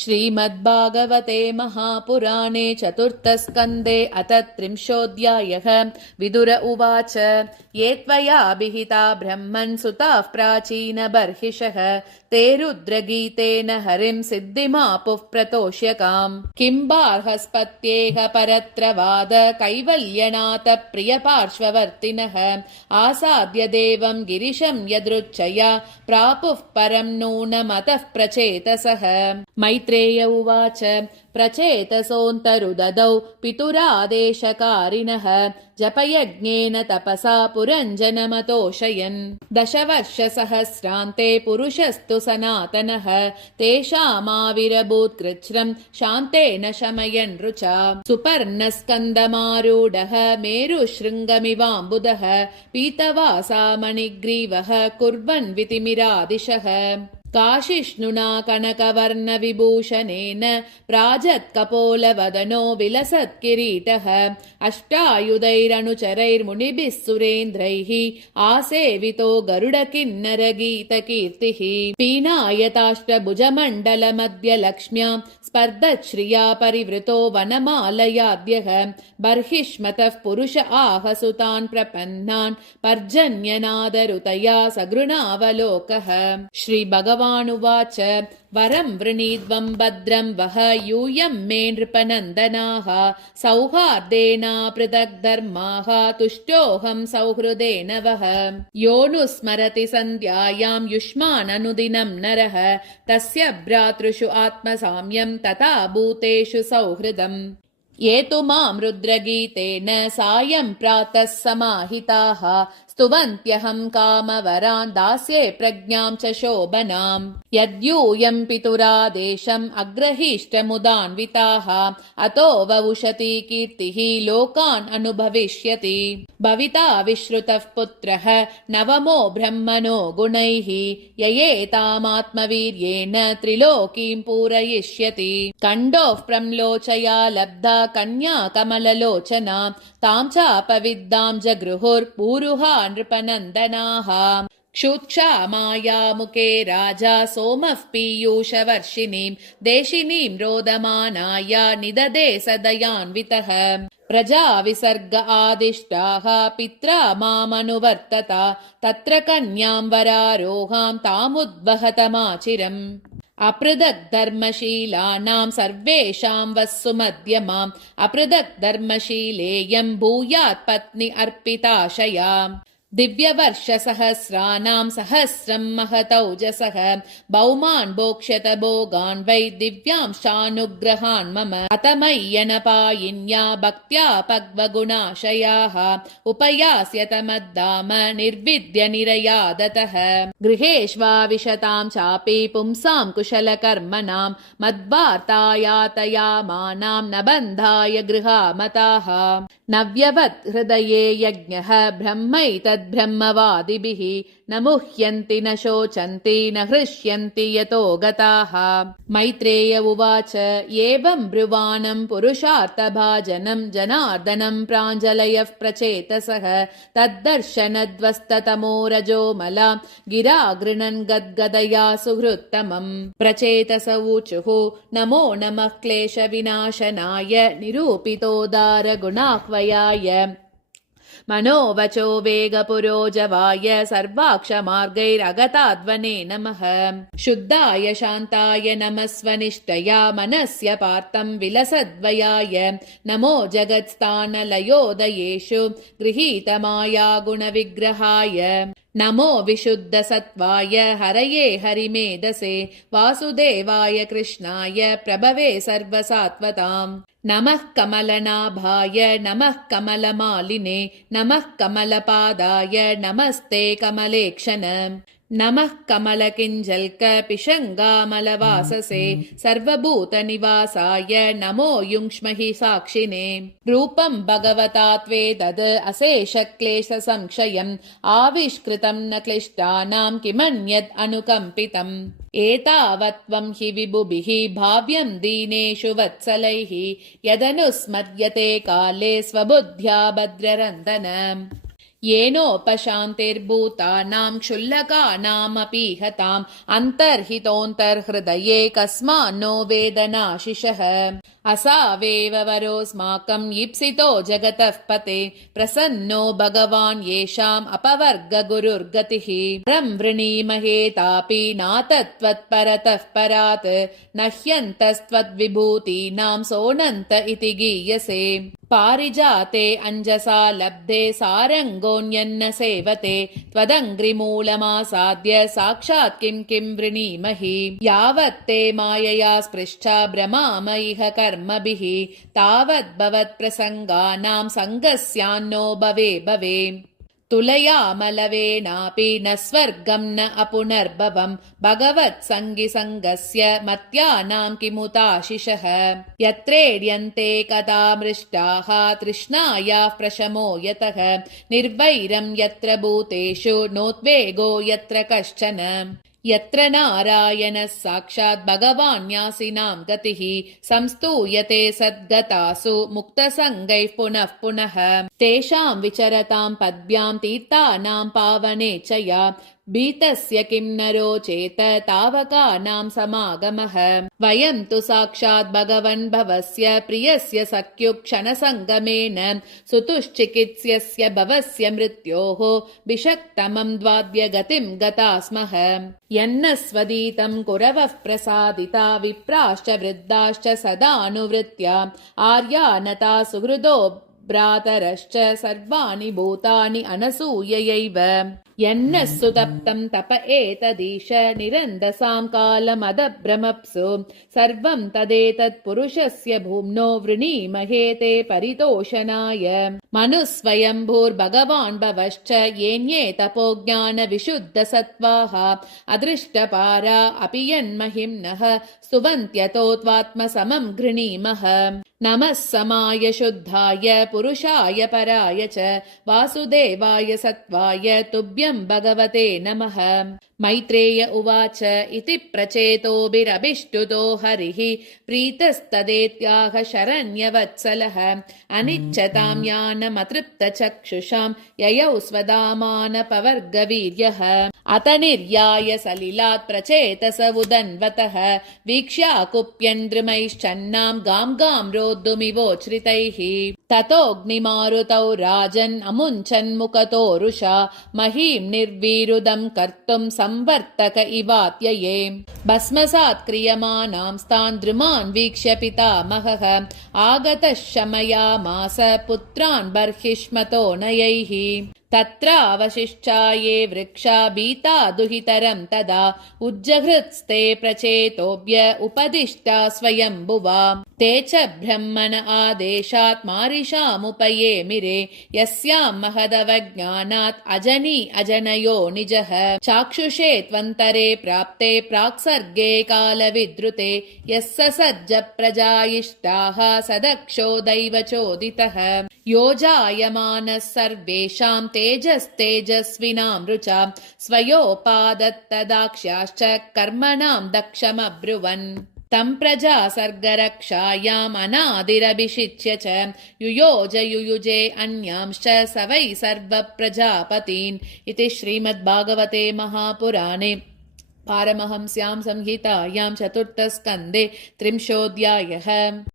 श्रीमद्भागवते महापुराणे चतुर्थस्कन्धे अथ 30ोऽध्यायः। विदुर उवाच ये त्वया विहिता ब्रह्मन् सुताः प्राचीनबर्हिषः ते रुद्रगीतेन हरिं सिद्धिमापुः प्रतोष्यकाम् किं बार्हस्पत्येह परत्र वाद कैवल्यनाथ प्रियपार्श्ववर्तिनः आसाद्य देवं गिरिशं यदृच्छया प्रापुः परं नूनमतः प्रचेतसः। मैत्रेय उवाच प्रचेतसोऽन्तरुददौ पितुरादेशकारिणः जपयज्ञेन तपसा पुरञ्जनमतोषयन् 10 वर्षसहस्रान्ते पुरुषस्तु सनातनः तेषामाविरभूत्कृच्छ्रम् शान्तेन शमयन् रुचा सुपर्णस्कन्दमारूढः मेरुशृङ्गमिवाम्बुदः पीतवासा मणिग्रीवः कुर्वन् वितिमिरादिशः काशिष्णुना कनकवर्णविभूषणेन प्राजत्कपोलवदनो विलसत्किरीटः अष्टायुधैरनुचरैर्मुनिभिः सुरेन्द्रैः आसेवितो गरुडकिन्नरगीतकीर्तिः पीनायताष्टभुजमण्डलमध्यलक्ष्म्यां स्पर्धश्रिया परिवृतो वनमालयाद्यः बर्हिष्मतः पुरुष आहसुतान् प्रपन्नान् पर्जन्यनादरुतया सगृणावलोकः। श्रीभगवानुवाच वरं वृणीध्वं भद्रं वह यूयं मे नृपनन्दनाः सौहार्देना पृथक् धर्माः तुष्टोऽहं सौहृदेन वह योऽनुस्मरति सन्ध्यायां युष्माननुदिनं नरः तस्य भ्रातृषु आत्मसाम्यं तथा भूतेषु सौहृदम् ये तु मां रुद्रगीतेन सायं प्रातः समाहिताः स्तुवन्त्यहं कामवरान् दास्ये प्रज्ञां च शोभनाम् यद्यूयं पितुरादेशम् अग्रहीष्टमुदान्विताः अतो ववुषति कीर्तिः लोकान् अनुभविष्यति भविता विश्रुतः पुत्रः नवमो ब्रह्मणो गुणैः ययेतामात्मवीर्येण त्रिलोकीं पूरयिष्यति कण्डोः प्रम्लोचया लब्धा कन्या कमललोचना तां चापविद्दां जगृहुर्पूरुहा नृपनन्दनाः क्षुत्क्षामायामुखे राजा सोमः पीयूषवर्षिणीं देशिनीं रोदमानाय निददे सदयान्वितः प्रजा विसर्ग आदिष्टाः पित्रा मामनुवर्तता तत्र कन्यां वरारोहां तामुद्वहतमाचिरम् अपृथक् धर्मशीलानां सर्वेषां वस्सु मध्यमाम् अपृथक् धर्मशीलेयं भूयात् पत्नी अर्पिताशया दिव्यवर्षसहस्राणां सहस्रं महतौजसः भौमान् भोक्ष्यत भोगान् वै दिव्यांशानुग्रहान् मम अतमय्यनपायिन्या भक्त्या पक्वगुणाशयाः उपयास्यत मद्धाम निर्विद्य निरयादतः गृहेष्वाविशतां चापि पुंसां कुशलकर्मणां मद्वार्तायातयामानां न बन्धाय गृहामताः नव्यवत् हृदये यज्ञः ब्रह्मैतद्ब्रह्मवादिभिः न मुह्यन्ति न शोचन्ति न हृष्यन्ति यतो गताः। मैत्रेय उवाच एवं ब्रुवाणं पुरुषार्थभाजनं जनार्दनं प्राञ्जलयः प्रचेतसः तद्दर्शनद्वस्ततमो रजोमला गिरा गृणन् गद्गदया सुहृत्तमम् प्रचेतस ऊचुः नमो नमः क्लेशविनाशनाय निरूपितोदार गुणाह्वयाय मनोवचो वेगपुरोजवाय सर्वाक्षमार्गैरगताध्वने नमः शुद्धाय शान्ताय नमस्वनिष्ठया मनस्य पार्थं विलसद्वयाय नमो जगत्स्थानलयोदयेषु गृहीतमाया गुणविग्रहाय नमो विशुद्धसत्त्वाय हरये हरिमेधसे वासुदेवाय कृष्णाय प्रभवे सर्वसात्वताम् नमः कमलनाभाय नमः कमलमालिने नमः कमलपादाय नमस्ते कमलेक्षण नमः कमलकिञ्जल्क पिशङ्गामलवाससे सर्वभूतनिवासाय नमो युङ्क्ष्महि साक्षिणे रूपं भगवता त्वेतद् अशेषक्लेशसंक्षयम् आविष्कृतं न क्लिष्टानां किमन्यद् अनुकम्पितम् एतावत्त्वं हि विभुभिः भाव्यं दीनेषु वत्सलैः यदनुस्मर्यते काले स्वबुद्ध्या भद्ररन्दन येनोपशान्तिर्भूतानां क्षुल्लकानामपि हताम् अन्तर्हितोऽन्तर्हृदये कस्मान्नो वेदनाशिषः असावेव वरोऽस्माकं यीप्सितो जगतः पते प्रसन्नो भगवान् येषाम् अपवर्गगुरुर्गतिः परं वृणीमहे तापि नातत्त्वत्परतः परात् न ह्यन्तस्त्वद्विभूतीनां सोऽनन्त इति गीयसे पारिजाते अञ्जसा लब्धे सारङ्गोऽन्यन्न सेवते त्वदङ्घ्रिमूलमासाद्य साक्षात् किं वृणीमहि यावत्ते मायया स्पृष्टा भ्रमाम इह कर्मभिः तावद्भवत्प्रसङ्गानां सङ्गस्यान्नो भवे तुलयामलवेनापि न स्वर्गं न अपुनर्भवम् भगवत्सङ्गिसङ्गस्य मत्यानां किमुताशिषः यत्रेड्यन्ते कदा मृष्टाः तृष्णायाः प्रशमो यतः निर्वैरं यत्र भूतेषु नोद्वेगो यत्र कश्चन यत्र नारायणः साक्षात् भगवान्यासिनां गतिः संस्तूयते सद्गतासु मुक्तसङ्गैः पुनः पुनः तेषां विचरतां पद्भ्यां तीर्थानां पावने च या भीतस्य किं न रोचेत तावकानां समागमः वयं तु साक्षात् भगवन् भवस्य प्रियस्य सख्युक्षणसङ्गमेन सुतुश्चिकित्स्यस्य भवस्य मृत्योः भिषक्तमं द्वाद्य गतिं गता स्मः यन्न स्वदीतं कुरवः प्रसादिता विप्राश्च वृद्धाश्च सदानुवृत्या आर्यानता सुहृदो भ्रातरश्च सर्वाणि भूतानि अनसूययैव यन्नः सुतप्तं तप एतदीश निरन्दसां कालमदभ्रमप्सु सर्वं तदेतत् पुरुषस्य भूम्नो वृणीमहे ते परितोषणाय मनुस्वयंभूर्भगवान् भवश्च येन्ये तपोज्ञानविशुद्धसत्त्वाः अदृष्टपारा अपि यन्महिम्नः स्तुवन्त्यतो त्वात्मसमं गृणीमः नमः समाय शुद्धाय पुरुषाय पराय च वासुदेवाय सत्त्वाय तुभ्यं भगवते नमः मैत्रेय उवाच इति प्रचेतोभिरभिष्टुतो हरिः प्रीतस्तदेत्याह शरण्यवत्सलः अनिच्छतां यानमतृप्तचक्षुषां ययौ स्वदामानपवर्गवीर्यः अत निर्याय सलिलात् प्रचेतस उदन्वतः वीक्ष्याकुप्यन्द्रुमैश्चन्नां गां रोद्धुमिवोच्छ्रितैः ततोऽग्निमारुतौ राजन् अमुञ्चन्मुखतोरुषा महीं निर्वीरुदं कर्तुं संवर्तक इवात्यये भस्मसात् क्रियमाणां स्तान् द्रुमान् वीक्ष्य पितामहः आगतः शमयामास पुत्रान् बर्हिष्मतो नयैः तत्रावशिष्टा ये वृक्षा भीता दुहितरं तदा उज्जहृत्स्ते प्रचेतोऽभ्य उपदिष्टा स्वयंभुवा ते च ब्रह्मण आदेशात् मारिषामुपयेमिरे यस्यां महदवज्ञानात् अजनी अजनयो निजः चाक्षुषे त्वन्तरे प्राप्ते प्राक्सर्गे कालविद्रुते यस्य सज्ज प्रजायिष्टाः सदक्षो दैव चोदितः योजायमानः सर्वेषां तेजस्तेजस्विनां ऋचा स्वयोपादत्तदाक्ष्याश्च कर्मणां दक्षमब्रुवन् तं प्रजा सर्गरक्षायाम् अनादिरभिषिच्य च युयुजे अन्यांश्च स वै सर्वप्रजापतीन् इति श्रीमद्भागवते महापुराणे पारमहंस्यां संहितायां चतुर्थस्कन्धे 30ोऽध्यायः।